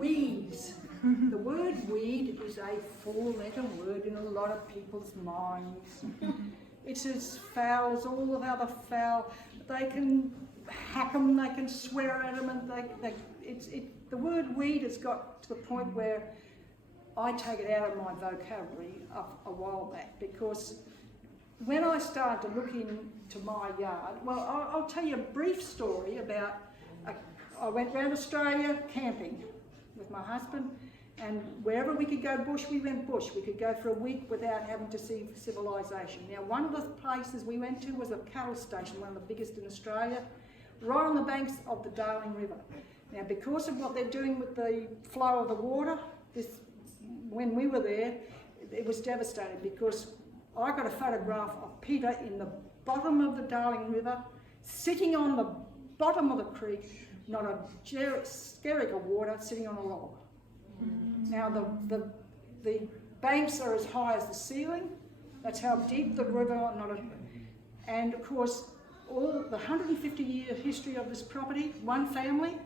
Weeds. The word weed is a four-letter word in a lot of people's minds. It's as foul as all of other foul. They can hack them, they can swear at them, and the word weed has got to the point where I take it out of my vocabulary a while back, because when I started to look into my yard, well, I'll tell you a brief story about, I went around Australia camping with my husband, and wherever we could go bush, we went bush. We could go for a week without having to see civilization. Now, one of the places we went to was a cattle station, one of the biggest in Australia, right on the banks of the Darling River. Now, because of what they're doing with the flow of the water, when we were there, it was devastating, because I got a photograph of Peter in the bottom of the Darling River, sitting on the bottom of the creek, not a skerrick of water, sitting on a log. Now the banks are as high as the ceiling. That's how deep the river. And of course, all the 150-year history of this property, one family,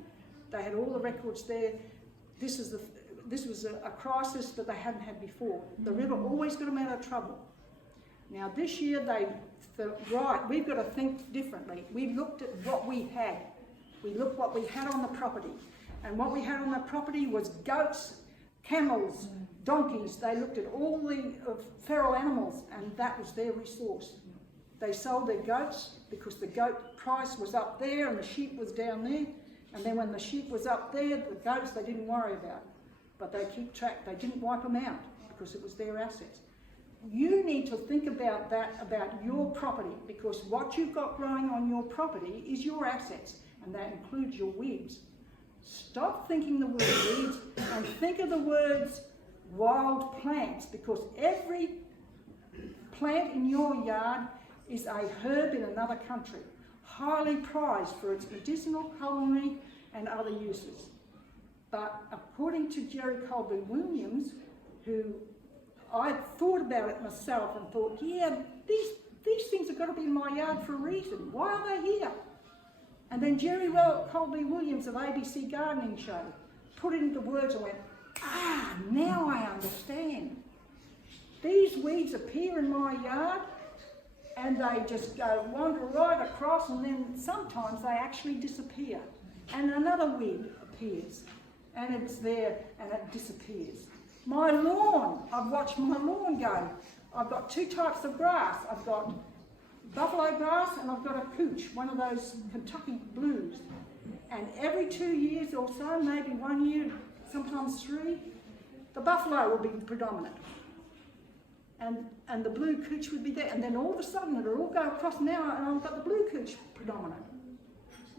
they had all the records there. This was a crisis that they hadn't had before. The river always got them out of trouble. Now this year we've got to think differently. We looked at what we had. We looked what we had on the property. And what we had on the property was goats, camels, donkeys. They looked at all the feral animals, and that was their resource. They sold their goats because the goat price was up there and the sheep was down there. And then when the sheep was up there, the goats they didn't worry about. But they keep track. They didn't wipe them out because it was their assets. You need to think about that, about your property, because what you've got growing on your property is your assets, and that includes your weeds. Stop thinking the word weeds and think of the words wild plants, because every plant in your yard is a herb in another country, highly prized for its medicinal, culinary and other uses. But according to Jerry Colby Williams, who I thought about it myself and thought, yeah, these things have got to be in my yard for a reason. Why are they here? And then Jerry Colby Williams of ABC Gardening Show put it into words and went, now I understand. These weeds appear in my yard and they just wander right across, and then sometimes they actually disappear. And another weed appears and it's there and it disappears. My lawn, I've watched my lawn go. I've got two types of grass. I've got buffalo grass and I've got a cooch, one of those Kentucky blues. And every 2 years or so, maybe 1 year, sometimes 3, the buffalo will be predominant. And the blue cooch would be there. And then all of a sudden it'll all go across now and I've got the blue cooch predominant.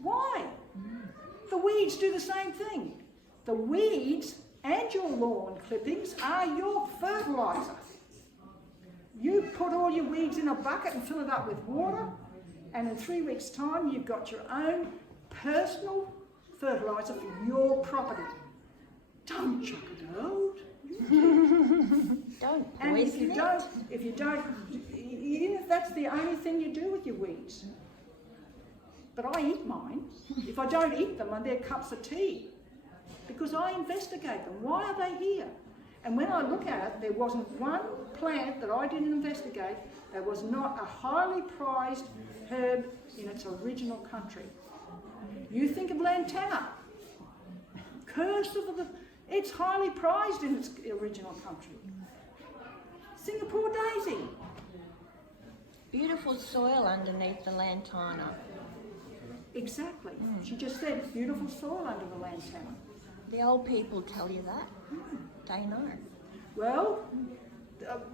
Why? The weeds do the same thing. The weeds and your lawn clippings are your fertiliser. You put all your weeds in a bucket and fill it up with water, and in 3 weeks' time you've got your own personal fertiliser for your property. Don't chuck it out. Don't. And if you don't, even if that's the only thing you do with your weeds. But I eat mine. If I don't eat them, they're cups of tea. Because I investigate them. Why are they here? And when I look at it, there wasn't one plant that I didn't investigate that was not a highly prized herb in its original country. You think of lantana. Curse of the... It's highly prized in its original country. Singapore daisy. Beautiful soil underneath the lantana. Exactly. She just said beautiful soil under the lantana. The old people tell you that. They know. Well,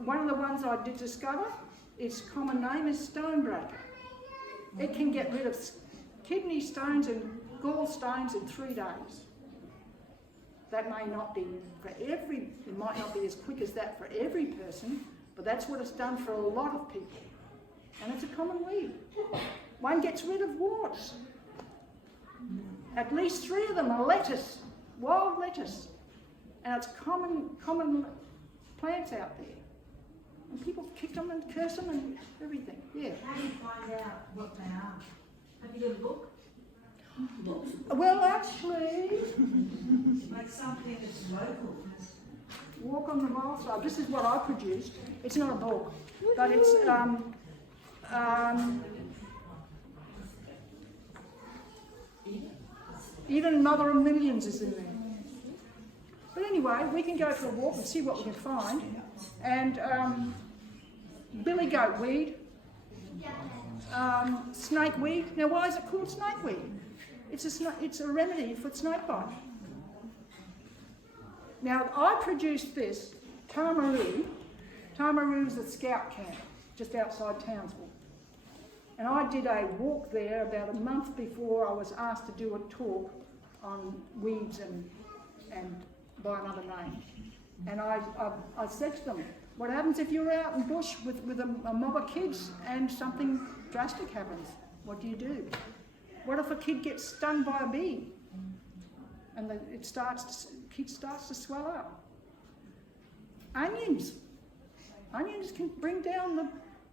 one of the ones I did discover, its common name is stonebreaker. It can get rid of kidney stones and gallstones in 3 days. That may not be for it might not be as quick as that for every person, but that's what it's done for a lot of people. And it's a common weed. One gets rid of warts. At least 3 of them are lettuce, wild lettuce. And it's common plants out there. And people kick them and curse them and everything. Yeah. How do you find out what they are? Have you got a book? Well, actually, Like something that's local. walk on the milestone. This is what I produced. It's not a book, but it's even Mother of Millions is in there. But anyway, we can go for a walk and see what we can find. And billy goat weed, snake weed. Now, why is it called snake weed? It's a remedy for snake bite. Now, I produced this, Tamaroo. Tamaroo is a scout camp just outside Townsville. And I did a walk there about a month before I was asked to do a talk on weeds and by another name. And I said to them, what happens if you're out in bush with a mob of kids and something drastic happens? What do you do? What if a kid gets stung by a bee and kid starts to swell up? Onions can bring down the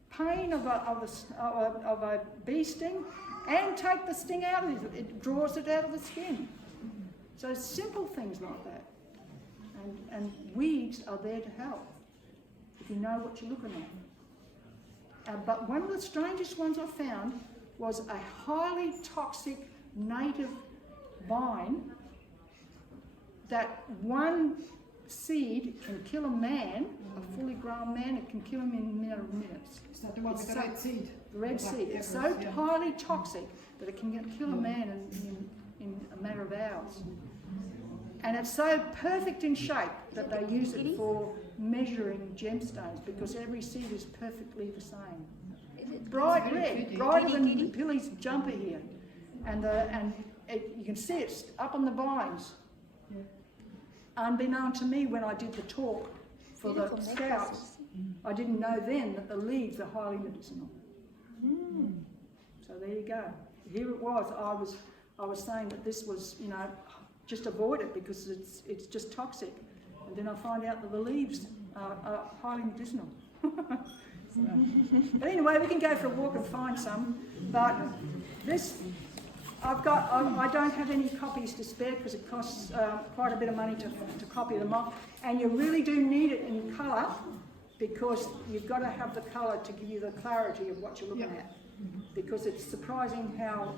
pain of a bee sting and take the sting out of it. It draws it out of the skin. So simple things like that. And weeds are there to help if you know what you're looking at. But one of the strangest ones I found was a highly toxic native vine that one seed can kill a man, a fully grown man. It can kill him in a matter of minutes. Is that the one with the red seed? The red seed. It's so highly toxic that it can kill a man in a matter of hours. And it's so perfect in shape that they use it for measuring gemstones because every seed is perfectly the same. Bright red, brighter than Billy's jumper here. And you can see it's up on the vines. Unbeknown to me when I did the talk for the scouts, I didn't know then that the leaves are highly medicinal. So there you go. Here it was. I was saying that this was, just avoid it because it's just toxic. And then I find out that the leaves are highly medicinal. But anyway, we can go for a walk and find some. But this, I don't have any copies to spare because it costs quite a bit of money to copy them off. And you really do need it in colour because you've got to have the colour to give you the clarity of what you're looking at. Because it's surprising how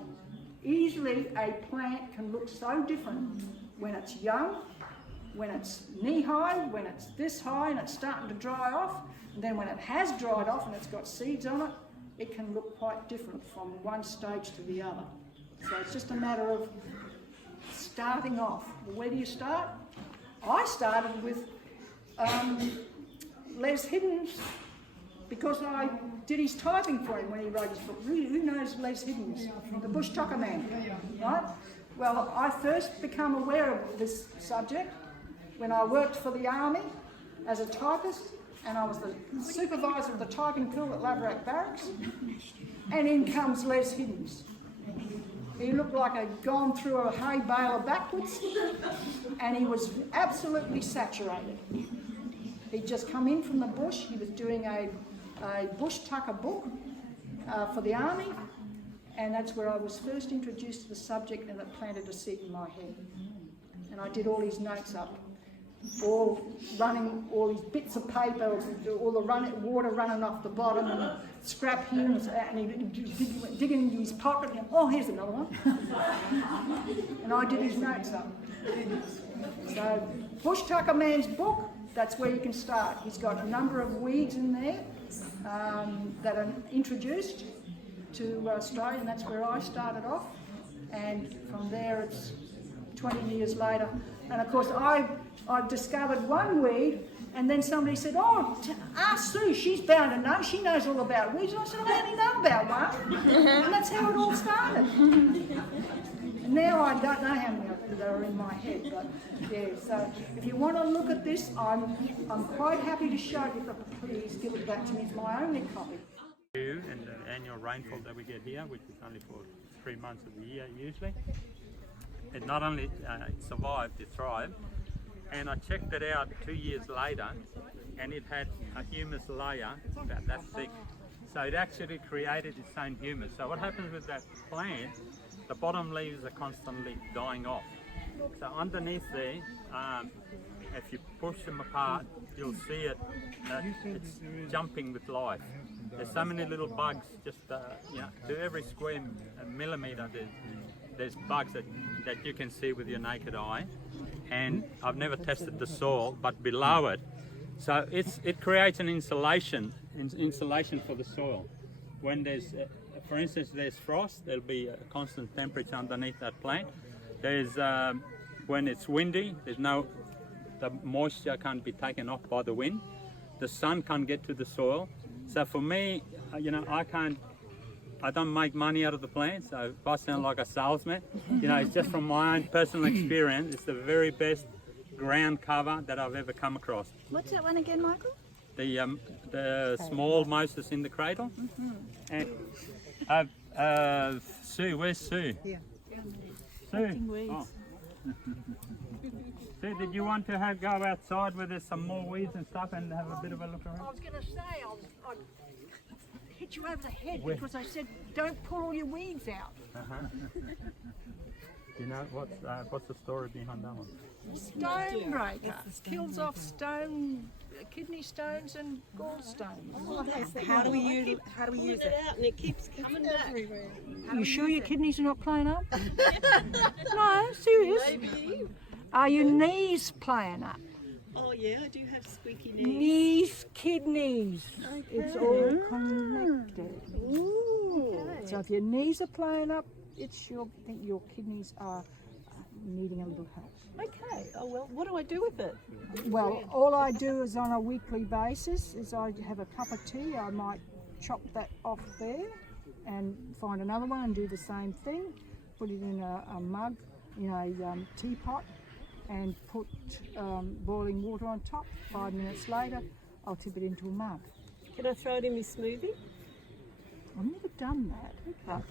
easily a plant can look so different when it's young, when it's knee-high, when it's this high and it's starting to dry off, and then when it has dried off and it's got seeds on it, it can look quite different from one stage to the other. So it's just a matter of starting off. Where do you start? I started with Les Hiddens because I did his typing for him when he wrote his book. Who knows Les Hiddens? The Bush Tucker man, right? Well, I first became aware of this subject when I worked for the Army as a typist, and I was the supervisor of the typing pool at Laverack Barracks, and in comes Les Hiddens. He looked like he'd gone through a hay baler backwards, and he was absolutely saturated. He'd just come in from the bush. He was doing a bush tucker book for the Army, and that's where I was first introduced to the subject, and it planted a seed in my head. And I did all his notes up, all these bits of paper, all the water running off the bottom, and scrap here, and he digging into his pocket, and oh, here's another one. And I did his notes up. So, Bush Tucker Man's book, that's where you can start. He's got a number of weeds in there that are introduced to Australia, and that's where I started off. And from there, it's 20 years later. And of course, I've discovered one weed, and then somebody said, oh, ask Sue, she's bound to know, she knows all about weeds. And I said, I only know about one. And that's how it all started. And now I don't know how many that are in my head, but yeah, so if you want to look at this, I'm quite happy to show you, but please give it back to me. It's my only copy. And the annual rainfall that we get here, which is only for 3 months of the year usually, it not only survived, it thrived. And I checked it out 2 years later, and it had a humus layer about that thick. So it actually created its own humus. So what happens with that plant, the bottom leaves are constantly dying off. So underneath there, if you push them apart, you'll see it that it's jumping with life. There's so many little bugs, just to every square millimetre there's bugs that you can see with your naked eye. And I've never tested the soil, but below it, so it creates an insulation for the soil. When there's, for instance, there's frost, there'll be a constant temperature underneath that plant. There's when it's windy, the moisture can't be taken off by the wind. The sun can't get to the soil. So for me, I don't make money out of the plant, so if I sound like a salesman, it's just from my own personal experience. It's the very best ground cover that I've ever come across. What's that one again, Michael? The small moses in the cradle. And Sue, where's Sue? Here. Sue. Oh. Sue, did you want to go outside where there's some more weeds and stuff and have a bit of a look around? I was going to say, I'd hit you over the head because I said, don't pull all your weeds out. Do you know what's the story behind that one? Stone breaker kills off kidney stones and gallstones. How do we use it? And it keeps coming back. Are you sure your kidneys are not playing up? No, serious. Maybe. Are your knees playing up? Oh yeah, I do have squeaky knees. Knees, kidneys. It's all connected. Ooh. So if your knees are playing up, think your kidneys are needing a little help. Okay. Oh well, what do I do with it? Well, all I do is on a weekly basis is I have a cup of tea. I might chop that off there and find another one and do the same thing. Put it in a mug, teapot, and put boiling water on top. 5 minutes later, I'll tip it into a mug. Can I throw it in my smoothie? I've never done that. But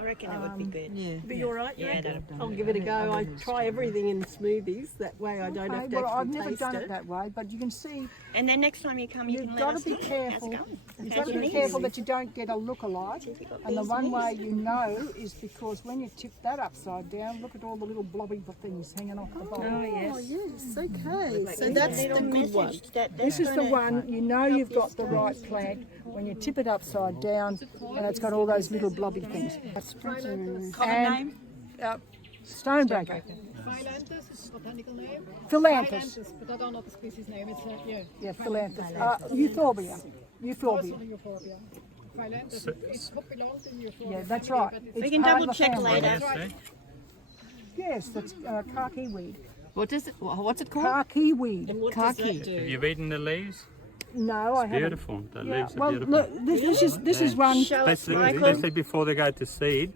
I reckon that would be good. Yeah. Be all right? you Yeah, reckon? that'll- I'll give it a go. I try everything in smoothies. That way I don't have to well, I've actually never taste done it. it that way, but you can see And then next time you come, you you've can got let to us be know. How's careful. it going? You've How's got to your be knees? careful that you don't get a look-alike. Have you got And the these one knees? way you know is because when you tip that upside down, look at all the little blobby things hanging off the bottom. Oh yes. Okay. So There's that's a little the good message one. that This is the gonna- one, you know you've got the right plant when you tip it upside down and it's got all those little blobby things. And stonebreaker, Philanthus is botanical name. philanthus, But I don't know the species name. It's yeah, philanthus, euphorbia, also euphorbia. Philanthus. It could belong to euphorbia. yeah, that's right. But It's We can part of double the check family. later. Yes, Sue? Yes, that's khaki weed. What is it? What's it called? Khaki weed. And what does that Have do? you eaten the leaves? No, I haven't. Beautiful. The Yeah, leaves are well, beautiful. look, this is one. Show us, Especially, Michael. especially before they go to seed.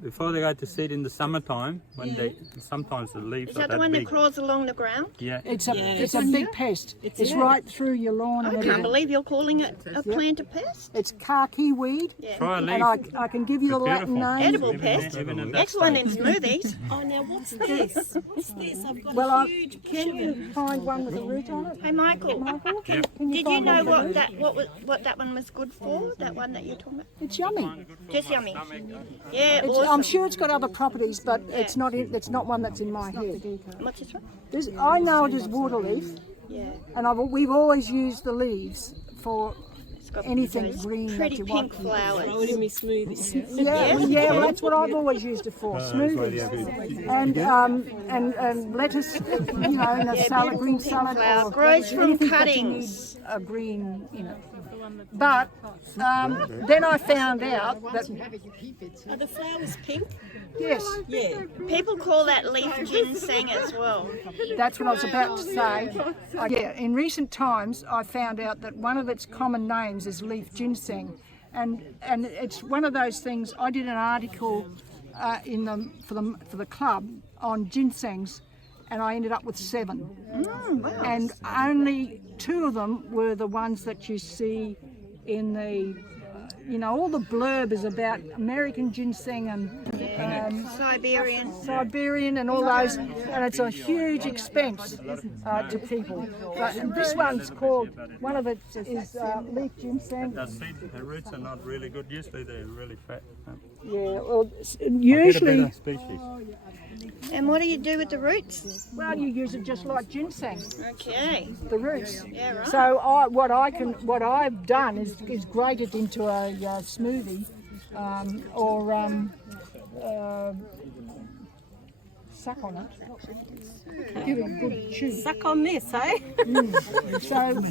Before they go to seed in the summertime, when sometimes the leaves Is are that the that one that big. crawls along the ground? Yeah. It's a big pest. It's yeah. right through your lawn. I And can't everything. believe you're calling it a plant a pest. It's khaki weed, Yeah. Try a leaf. and I can give you the They're Latin beautiful. name. Edible Even pest. even at that Excellent in stage. smoothies. Oh, now what's this? What's this? I've got Well, a huge can you find one with a root on it? Hey, Michael. Michael, can Yep. you Did you find know one with a what root? that one was good for? That one that you're talking about? It's yummy. Just yummy. Yeah, It's, awesome. I'm sure it's got other properties, but it's not. It's not one that's in my head. What's this one? I know it as water leaf, Yeah. and we've always used the leaves for It's got anything those green that pretty you pink want. throw it flowers. in my smoothie. Yeah, well, that's what I've always used it for, smoothies. And lettuce, in a salad, green pink salad, flower. or Grows from anything that you cuttings. need a green, But then I found out that, once you have it, you keep it. Are the flowers pink? yes, Yeah. People call that leaf ginseng as well. that's what I was about to say. Yeah, in recent times, I found out that one of its common names is leaf ginseng. And it's one of those things. I did an article for the club on ginsengs, and I ended up with 7. And only 2 of them were the ones that you see in the, all the blurb is about American ginseng and Siberian and all those, and it's a huge expense to people. But this one's called, one of it is leaf ginseng. The roots are not really good. Usually they're really fat. Yeah, well, Get a usually, better species. And what do you do with the roots? well, you use it just like ginseng, Okay. the roots. Yeah, right. So what I've done is grate it into a smoothie, or suck on it. Give it a good chew. Suck on this, eh? So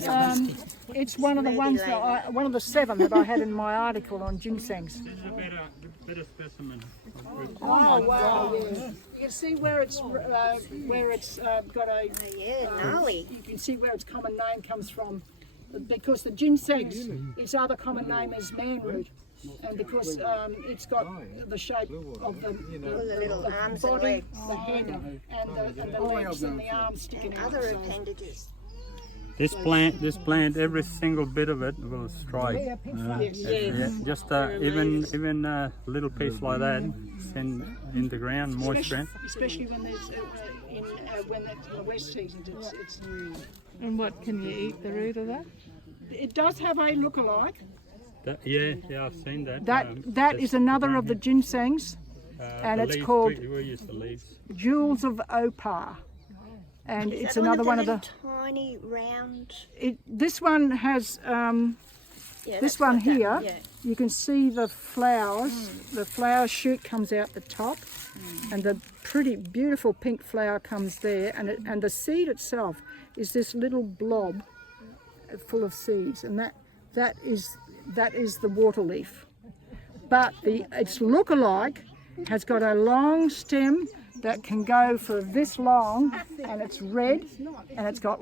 it's one of the ones that one of the 7 that I had in my article on ginsengs. This is a better specimen. Oh wow! You can see where it's got a. Yeah, gnarly. You can see where its common name comes from, because the ginsengs, its other common name is manroot, and because it's got the shape of the little arms and body, legs. the head, and the legs and the arms sticking out. Other appendages. This plant, every single bit of it will strike. Yeah, just even a little piece like that, in the ground, moisture. Especially when there's when it's the west season, it's. And what, can you eat the root of that? It does have a lookalike. Yeah, I've seen that. That is another of the ginsengs, and it's called We use the leaves. Jewels of Opar, and it's another one of the. Tiny round. This one has this one here. Yeah. You can see the flowers. The flower shoot comes out the top, and the pretty beautiful pink flower comes there, and the seed itself is this little blob full of seeds, and that is the water leaf. But its lookalike has got a long stem that can go for this long, and it's red, and it's got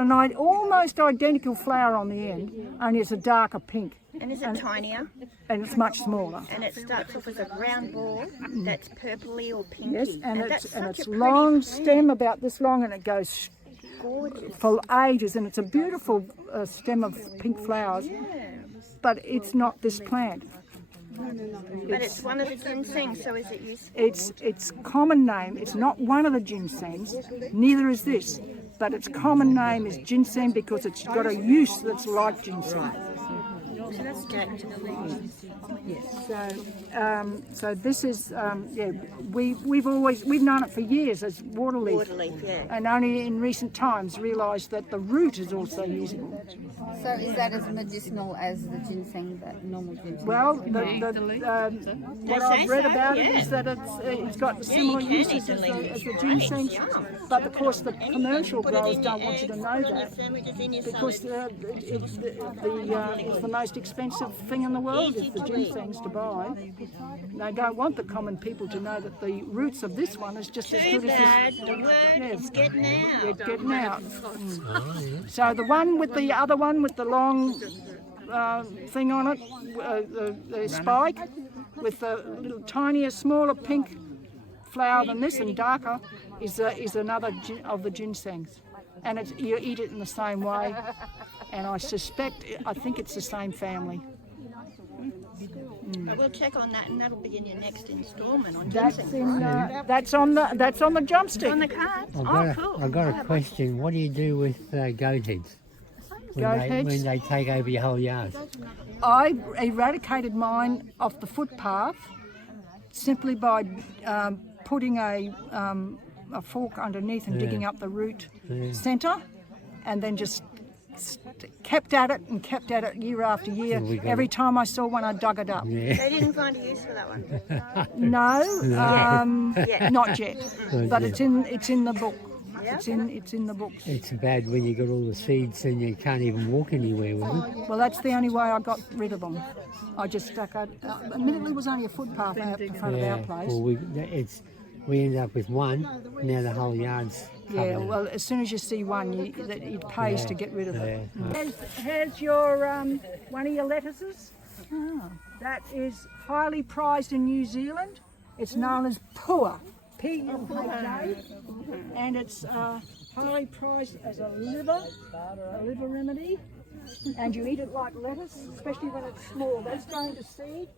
an almost identical flower on the end, only it's a darker pink. And is it tinier? And it's much smaller. And it starts off as a round ball that's purpley or pinky. Yes, and that's it's such a pretty long plant. stem about this long, and it goes Gorgeous. for ages, and it's a beautiful stem of pink flowers. But it's not this plant. But it's one of the ginseng, so is it useful? Its common name, it's not one of the ginsengs, neither is this, but its common name is ginseng because it's got a use that's like ginseng. So that's jacked. So this is we've known it for years as waterleaf. Waterleaf, yeah. And only in recent times realised that the root is also usable. So is that as medicinal as the ginseng, that normal ginseng? Well, what I've read about it is that it's got similar you can uses eat the leaf. as the It's ginseng, great, yum. but of course the commercial growers don't want you to know Put on your that sandwiches, in your because salads. it's the most expensive thing in the world is the ginsengs to buy. They don't want the common people to know that the roots of this one is just as good as Bad, this. the word Yeah. is getting out. It's getting out. So the one with the other one with the long thing on it, the spike, with the little tinier, smaller pink flower than this and darker, is another of the ginsengs, and you eat it in the same way. And I think it's the same family. I will check on that, and that'll be in your next instalment on That's ginseng. that's on the drumstick. On the card. Cool. I've got a question. What do you do with goat heads? When they take over your whole yard? I eradicated mine off the footpath simply by putting a fork underneath and digging up the root centre, and then just kept at it year after year. Every time I saw one, I dug it up. They didn't find a use for that one. No, not yet. But it's in the book. It's in the books. It's bad when you got all the seeds and you can't even walk anywhere with them. Well, that's the only way I got rid of them. I just stuck out. Admittedly, it was only a footpath out in front of our place. Well, we ended up with one. Now the whole yard's covered. Yeah, well, as soon as you see one, it pays to get rid of it. Yeah. Here's your one of your lettuces. That is highly prized in New Zealand. It's known as pua, P-U-H-A, and it's highly prized as a liver remedy. and you eat it like lettuce, especially when it's small. That's going to seed.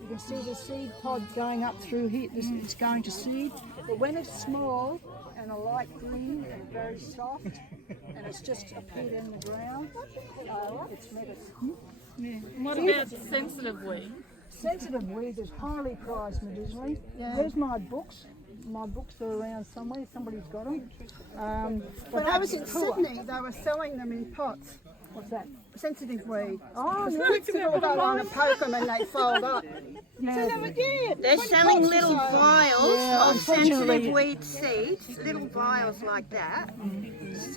You can see the seed pod going up through here. It's going to seed. But when it's small and a light green and very soft, and it's just appeared in the ground, it's lettuce. What about sensitive weed? Sensitive weed is highly prized medicinally. There's my books. My books are around somewhere. Somebody's got them. When I was in Sydney, they were selling them in pots. What's that? Sensitive weed. Oh, The yeah. kids will go along and poke them and they fold up. They're selling little vials of unfortunately- sensitive weed seeds, little vials like that,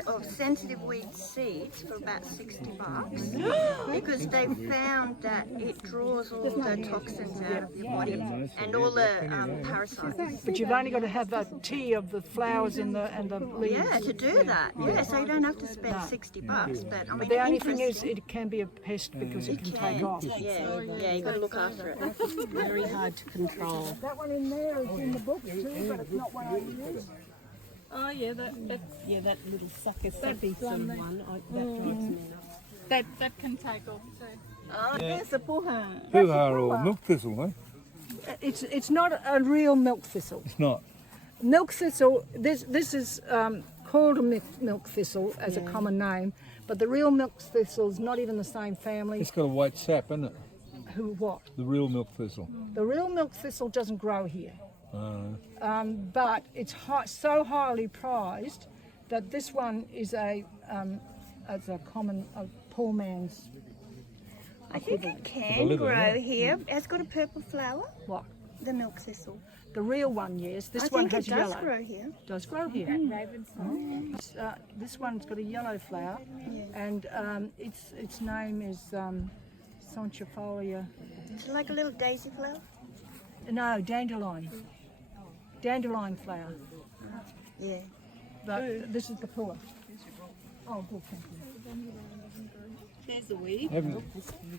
of sensitive weed seeds for about $60 because they found that it draws all the toxins out of your body and all the parasites. But you've only got to have that tea of the flowers and the leaves. Yeah, to do that. Yeah, so you don't have to spend $60. But I mean, The only thing is, it can be a pest because it can take off. Yeah, you got to look after it. Very hard to control. That one in there is in the book too, but it's not one I use. Oh yeah, that little sucker sappy sort of one. That drives me nuts. that can take off too. Oh, there's the puha. Puha or milk thistle, eh? It's not a real milk thistle. It's not. Milk thistle. This is called a milk thistle as a common name, but the real milk thistle is not even the same family. It's got a white sap, isn't it? Who what? The real milk thistle. The real milk thistle doesn't grow here. But it's so highly prized that this one is a common poor man's. I think it can grow here. It's got a purple flower. What? The milk thistle. The real one, yes. This I one think has it does yellow. grow here. Does grow here. This one's got a yellow flower, and its name is Sonchifolia. It's like a little daisy flower. No, dandelion. Dandelion flower. Yeah. But this is the puller. Oh, good, thank you. There's the weed.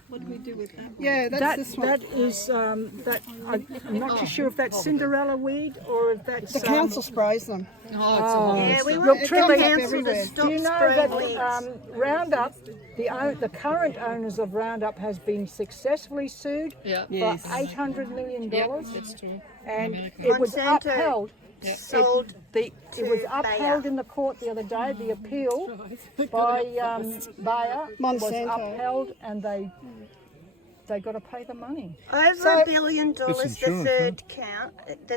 What do we do with that one? Yeah, that's this one. That is I'm not too sure if that's Cinderella weed or if that's The council sprays them. Yeah, we Look, want the truly, council to do stop you know spraying that weeds. Roundup, the current owners of Roundup has been successfully sued Yeah. for $800 million, That's true. and it was Monsanto upheld. sold It was to upheld Bayer. in the court the other day. The appeal by Bayer was Monsanto. upheld, and they got to pay the money. over $1 billion. The insurance,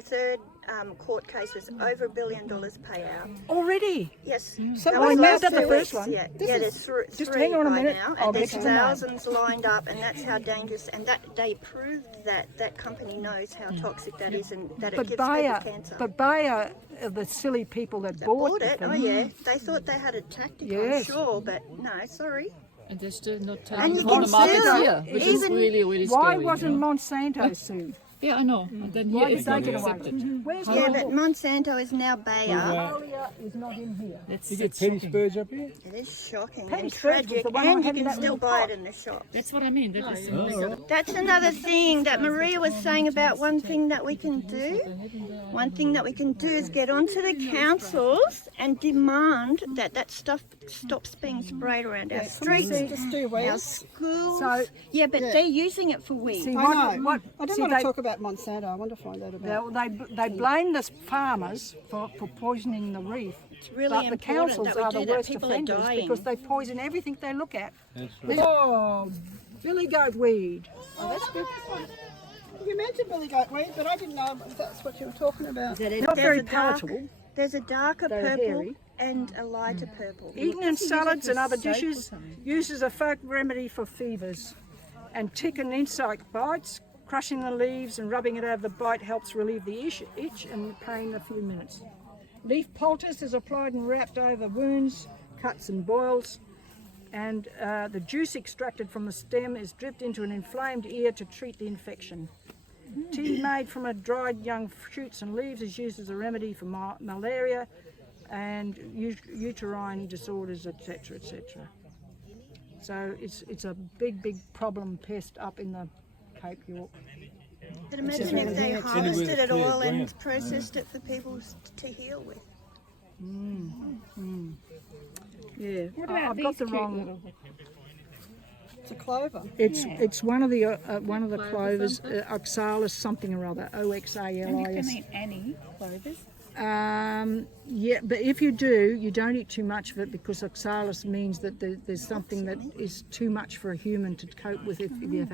third court case was over $1 billion payout. Already? Yes. So That I was know last that the 2 first weeks. one. Yeah, there's just three hang on a by minute, now, I'll and there's get to the name. thousands lined up, and that's how dangerous. And that they proved that company knows how toxic that is, and that it But gives Bayer, people cancer. but Bayer, the silly people that They bought bought the it. Oh thing, yeah, they thought they had a tactic. Yes. I'm sure, but no, sorry. And they're still not And taking you it on can the market still here, which is even- really Why scary. wasn't you know? Monsanto sued? Yeah, I know. And then Why here did it's they not get away? accepted. Where's Yeah, my but book? Monsanto is now Bayer. Folia is not in here. That's, You get that's penny shocking. spurs up here? It is shocking Penny and Spurs was tragic, the one I and you had in can that still little buy pot. it in the shops. That's what I mean. That is That's another thing that Maria was saying about one thing that we can do. One thing that we can do is get onto the councils and demand that that stuff stops being sprayed around our streets, Just do our weeds. schools. So- yeah, but they're using it for weed. See, I know. what, I don't see, want to they- talk about Monsanto. I want to find out about They blame the farmers for poisoning the reef. It's really But the important councils that we are do the that. worst People are offenders dying. because they poison everything they look at. That's right. Oh, billy goat weed. Oh, that's good. You mentioned billy goat weed, but I didn't know that's what you were talking about. Not There's very a dark- palatable. There's a darker They're purple hairy. and a lighter purple. Eaten in salads and other dishes, used as a folk remedy for fevers. And tick and insect bites, crushing the leaves and rubbing it over the bite helps relieve the itch and pain in a few minutes. Leaf poultice is applied and wrapped over wounds, cuts and boils. And the juice extracted from the stem is dripped into an inflamed ear to treat the infection. Tea made from a dried young shoots and leaves is used as a remedy for malaria and uterine disorders, etc., etc. So it's a big problem pest up in the Cape York. But imagine if they Anywhere harvested it clear all and ground. processed it for people to heal with. Yeah, What about I've these got the cute wrong. little It's a clover. It's one of the clovers, Oxalis something or other, Oxalis. And you can eat any clovers. Yeah, but if you do, you don't eat too much of it because oxalis means that there's something that is too much for a human to cope with if you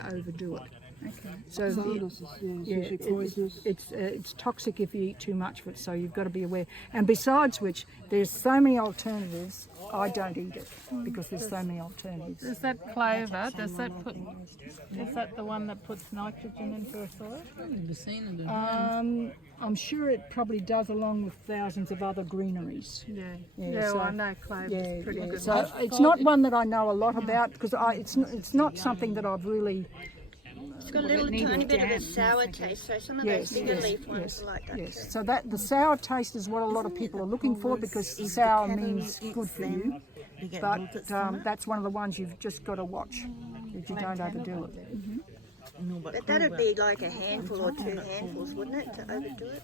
overdo it. Okay. So it's toxic if you eat too much of it. So you've got to be aware. And besides which, there's so many alternatives. I don't eat it because there's so many alternatives. Is that clover? Is that the one that puts nitrogen into a soil? I'm sure it probably does, along with thousands of other greeneries. Yeah, so, well, I know clover's pretty good. So it's not one that I know a lot about because it's not something that I've really. It's got a little tiny bit of a sour taste, so some of those bigger leaf ones are like that. Yes, so that the sour taste is what a lot of people are looking for because sour means good for you. But that's one of the ones you've just got to watch that you don't overdo it. But that'd be like a handful or 2 handfuls, wouldn't it, to overdo it?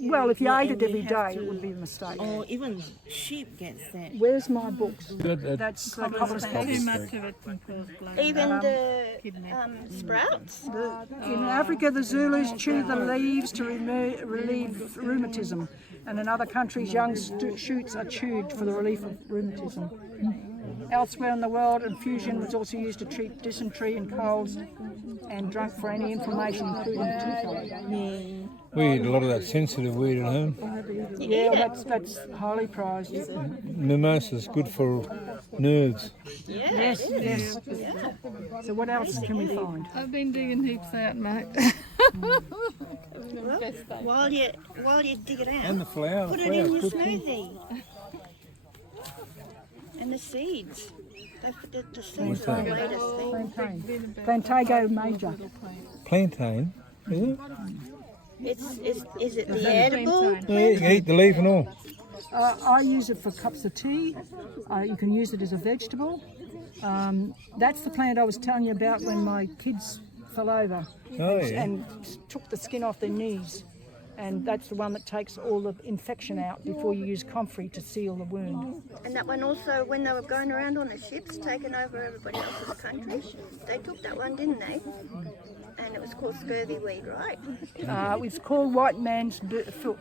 Well, if you ate it every day, it would be a mistake. Or even sheep gets that. Where's my books? Good, That's Too much of it can cause blood. Even the sprouts? In Africa, the Zulus chew the leaves to relieve rheumatism, and in other countries, young shoots are chewed for the relief of rheumatism. Elsewhere in the world, infusion was also used to treat dysentery and colds, and drunk for any inflammation, including toothache. We eat a lot of that sensitive weed at home. Yeah, that's highly prized. Mimosa's good for nerves. Yes. So what else can we find? I've been digging heaps out, mate. Well, while you dig it out, And the flour. put it in your smoothie. And the seeds. The seeds are the latest thing. Plantago major. Plantain, is it? Is it the edible? Yeah, you can eat the leaf and all. I use it for cups of tea. You can use it as a vegetable. That's the plant I was telling you about when my kids fell over and took the skin off their knees. And that's the one that takes all the infection out before you use comfrey to seal the wound. And that one also, when they were going around on the ships, taking over everybody else in the country, they took that one, didn't they? And it was called scurvy weed, right? It's called white man's foot,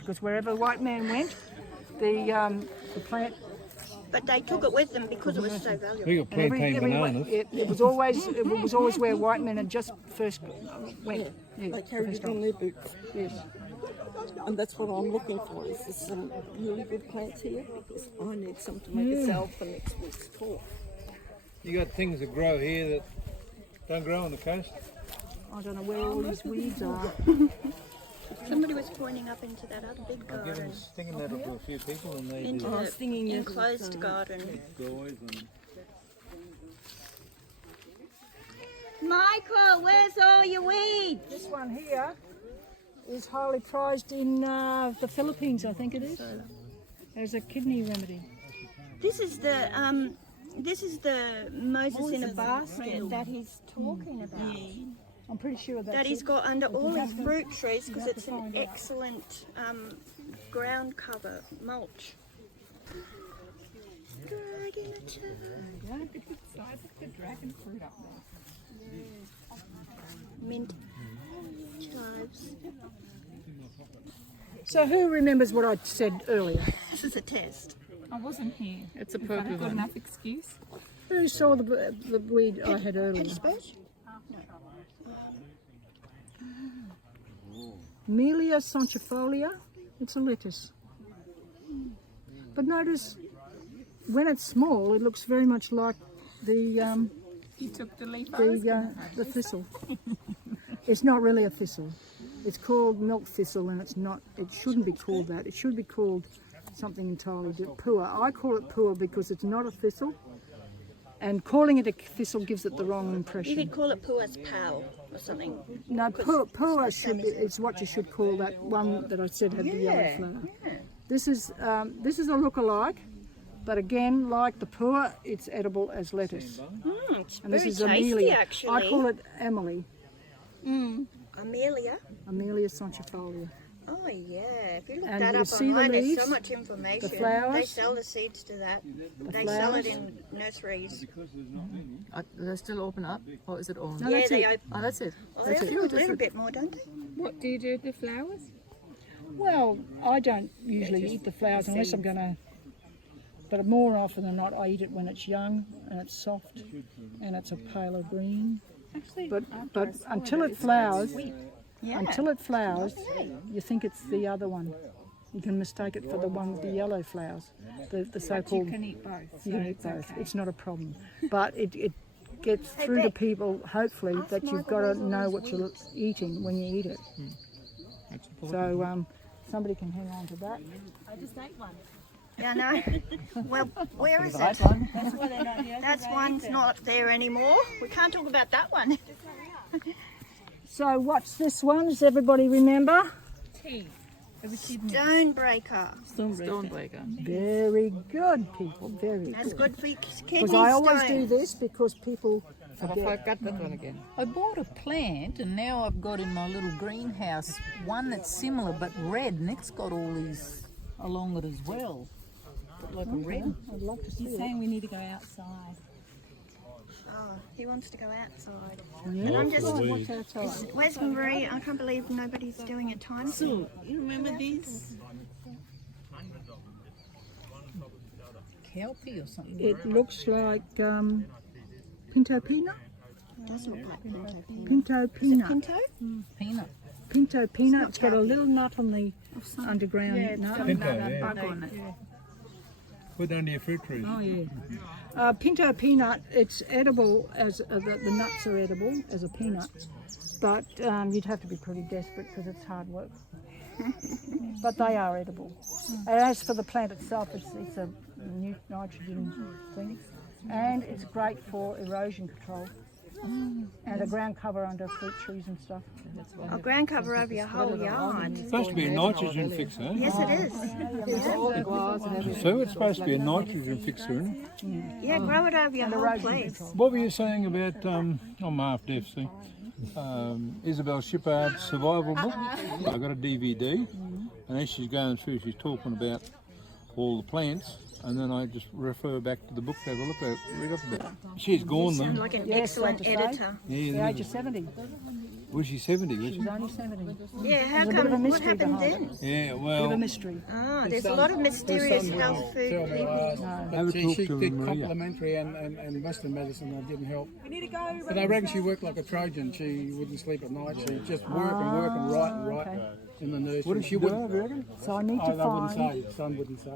because wherever the white man went, the plant. But they took it with them because it was so valuable. We got plantain bananas. It was always where white men had just first went. Yeah, They carried it on their boots. yes. And that's what I'm looking for, is some really good plants here, because I need some to make a salve for next week's talk. You got things that grow here that don't grow on the coast. I don't know where all these weeds are. Somebody was pointing up into that other big garden, Stinging that up to a few people and they into the enclosed garden. guys and Michael, where's all your weeds? This one here is highly prized in the Philippines, I think it is. As a kidney remedy. This is the Moses in a basket that he's talking about. I'm pretty sure that's That he's it. got under all his fruit trees because it's an excellent ground cover mulch. Mint chives. So who remembers what I said earlier? This is a test. I wasn't here. It's a purple Got one. enough excuse? Who saw the weed I had earlier? Hedgesbush? Melia sonchifolia. It's a lettuce. But notice, when it's small, it looks very much like the You took the leaf the thistle. It's not really a thistle. It's called milk thistle, and it's not. It shouldn't be called that. It should be called something entirely different. Pua. I call it pua because it's not a thistle, and calling it a thistle gives it the wrong You impression. could call it pua's pal or something. No, pua should be. It's what you should call that one that I said had the yellow flower. This is a look-alike, but again, like the pua, it's edible as lettuce. It's And this very is tasty, Amelia. actually. I call it Emily. Amelia. Amelia sonchifolia. Oh yeah, if you look And that you up see the online, there's leaves, so much information. the flowers, they sell the seeds to that. They sell it in nurseries. Do they still open up, or is it all? No, Yeah, that's they it. open. Oh, that's it. Well, they open a little bit more, don't they? What do you do with the flowers? Well, I don't usually eat the flowers unless I'm going to, but more often than not I eat it when it's young and it's soft and it's a paler green. Actually, But until it flowers, Yeah. you think it's the other one. You can mistake it for the one with the yellow flowers, the so-called. you can eat both. You so can eat it's both. okay. It's not a problem, but it gets through to people hopefully that you've got to know what you're eating when you eat it. So somebody can hang on to that. I just ate one. Yeah, no. Well, where is it? That's one's not there anymore. We can't talk about that one. So what's this one? Does everybody remember? Stonebreaker. Stonebreaker. Very good, people. Very That's good. good for kidney Because I always do stones. this because people Have I forget. got that one again? I bought a plant and now I've got in my little greenhouse one that's similar but red, and it's got all these along it as well. Got like a red. I'd love to see He's it. saying we need to go outside. Oh, he wants to go outside. Yeah. And I'm just, What's outside? where's Marie? I can't believe nobody's doing a time. You remember these? Kelpie or something. It looks like pinto peanut. Doesn't look like pinto. Pinto peanut. Pinto? Peanut. Pinto peanut. It's got a little nut on the underground nut. Pinto, yeah. Bug on it. Put it under your fruit trees. Oh yeah. Pinto peanut. It's edible as the nuts are edible as a peanut, but you'd have to be pretty desperate because it's hard work. But they are edible. And as for the plant itself, it's a new nitrogen thing, and it's great for erosion control. And a ground cover under fruit trees and stuff. A ground cover over your whole yard. It's supposed to be a nitrogen fixer. Yes, it is. So it's supposed to be a nitrogen fixer, isn't it? Yeah, grow it over your whole Erosion place. control. What were you saying about, I'm half deaf, see? Isabel Shippard's survival book? I got a DVD, and as she's going through, she's talking about all the plants, and then I just refer back to the book to have a look at it, read up about it. She's gone Sound though. like an Yes, excellent like to say. editor. Yeah, The age of 70. was she 70, was She she? was only 70. Yeah, how There's a bit of a come? What mystery happened behind then? Yeah, Bit of a well, mystery. Ah, there's a lot of mysterious health food people. have a talk She to did Maria. complementary and Western medicine that didn't help. But I reckon she worked like a Trojan. She wouldn't sleep at night. She just work and write in the nursery. What did she do, wouldn't. do you reckon? So I need I to wouldn't find. say. Son wouldn't say.